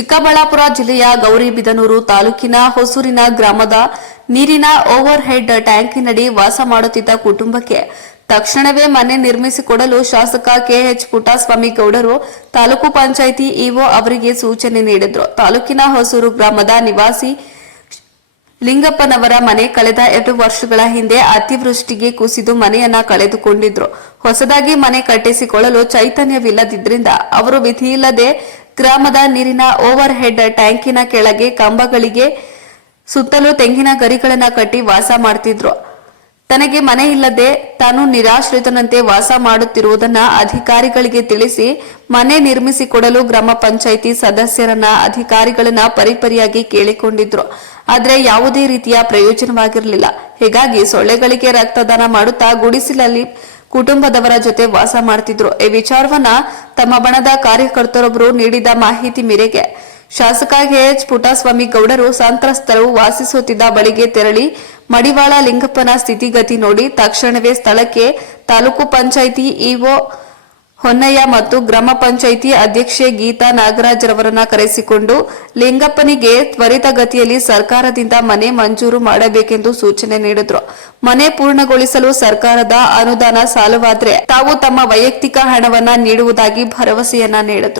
ಚಿಕ್ಕಬಳ್ಳಾಪುರ ಜಿಲ್ಲೆಯ ಗೌರಿಬಿದನೂರು ತಾಲೂಕಿನ ಹೊಸೂರಿನ ಗ್ರಾಮದ ನೀರಿನ ಓವರ್ ಹೆಡ್ ಟ್ಯಾಂಕಿನಡಿ ವಾಸ ಮಾಡುತ್ತಿದ್ದ ಕುಟುಂಬಕ್ಕೆ ತಕ್ಷಣವೇ ಮನೆ ನಿರ್ಮಿಸಿಕೊಡಲು ಶಾಸಕ ಕೆಎಚ್ ಪುಟ್ಟಸ್ವಾಮಿ ಗೌಡರು ತಾಲೂಕು ಪಂಚಾಯಿತಿ ಇಒ ಅವರಿಗೆ ಸೂಚನೆ ನೀಡಿದರು. ತಾಲೂಕಿನ ಹೊಸೂರು ಗ್ರಾಮದ ನಿವಾಸಿ ಲಿಂಗಪ್ಪನವರ ಮನೆ ಕಳೆದ 2 ವರ್ಷಗಳ ಹಿಂದೆ ಅತಿವೃಷ್ಟಿಗೆ ಕುಸಿದು ಮನೆಯನ್ನ ಕಳೆದುಕೊಂಡಿದ್ರು. ಹೊಸದಾಗಿ ಮನೆ ಕಟ್ಟಿಸಿಕೊಳ್ಳಲು ಚೈತನ್ಯವಿಲ್ಲದಿದ್ದರಿಂದ ಅವರು ವಿಧಿಯಿಲ್ಲದೆ ಗ್ರಾಮದ ನೀರಿನ ಓವರ್ ಹೆಡ್ ಟ್ಯಾಂಕಿನ ಕೆಳಗೆ ಕಂಬಗಳಿಗೆ ಸುತ್ತಲೂ ತೆಂಗಿನ ಗರಿಗಳನ್ನ ಕಟ್ಟಿ ವಾಸ ಮಾಡ್ತಿದ್ರು. ತನಗೆ ಮನೆ ಇಲ್ಲದೆ ತಾನು ನಿರಾಶ್ರಿತನಂತೆ ವಾಸ ಮಾಡುತ್ತಿರುವುದನ್ನ ಅಧಿಕಾರಿಗಳಿಗೆ ತಿಳಿಸಿ ಮನೆ ನಿರ್ಮಿಸಿಕೊಡಲು ಗ್ರಾಮ ಪಂಚಾಯಿತಿ ಸದಸ್ಯರನ್ನ ಅಧಿಕಾರಿಗಳನ್ನ ಪರಿಪರಿಯಾಗಿ ಕೇಳಿಕೊಂಡಿದ್ರು. ಆದ್ರೆ ಯಾವುದೇ ರೀತಿಯ ಪ್ರಯೋಜನವಾಗಿರಲಿಲ್ಲ. ಹೀಗಾಗಿ ಸೊಳ್ಳೆಗಳಿಗೆ ರಕ್ತದಾನ ಮಾಡುತ್ತಾ ಗುಡಿಸಲಲ್ಲಿ ಕುಟುಂಬದವರ ಜೊತೆ ವಾಸ ಮಾಡ್ತಿದ್ರು. ಈ ವಿಚಾರವನ್ನ ತಮ್ಮ ಬಣದ ಕಾರ್ಯಕರ್ತರೊಬ್ಬರು ನೀಡಿದ ಮಾಹಿತಿ ಮೇರೆಗೆ ಶಾಸಕ ಕೆಎಚ್ ಪುಟ್ಟಸ್ವಾಮಿ ಗೌಡರು ಸಂತ್ರಸ್ತರು ವಾಸಿಸುತ್ತಿದ್ದ ಬಳಿಗೆ ತೆರಳಿ ಮಡಿವಾಳ ಲಿಂಗಪ್ಪನ ಸ್ಥಿತಿಗತಿ ನೋಡಿ ತಕ್ಷಣವೇ ಸ್ಥಳಕ್ಕೆ ತಾಲೂಕು ಪಂಚಾಯಿತಿ ಇಒ ಹೊನ್ನಯ್ಯ ಮತ್ತು ಗ್ರಾಮ ಪಂಚಾಯಿತಿ ಅಧ್ಯಕ್ಷೆ ಗೀತಾ ನಾಗರಾಜ್ ರವರನ್ನ ಕರೆಸಿಕೊಂಡು ಲಿಂಗಪ್ಪನಿಗೆ ತ್ವರಿತಗತಿಯಲ್ಲಿ ಸರ್ಕಾರದಿಂದ ಮನೆ ಮಂಜೂರು ಮಾಡಬೇಕೆಂದು ಸೂಚನೆ ನೀಡಿದ್ರು. ಮನೆ ಪೂರ್ಣಗೊಳಿಸಲು ಸರ್ಕಾರದ ಅನುದಾನ ಸಾಲವಾದ್ರೆ ತಾವು ತಮ್ಮ ವೈಯಕ್ತಿಕ ಹಣವನ್ನ ನೀಡುವುದಾಗಿ ಭರವಸೆಯನ್ನ ನೀಡಿದ್ರು.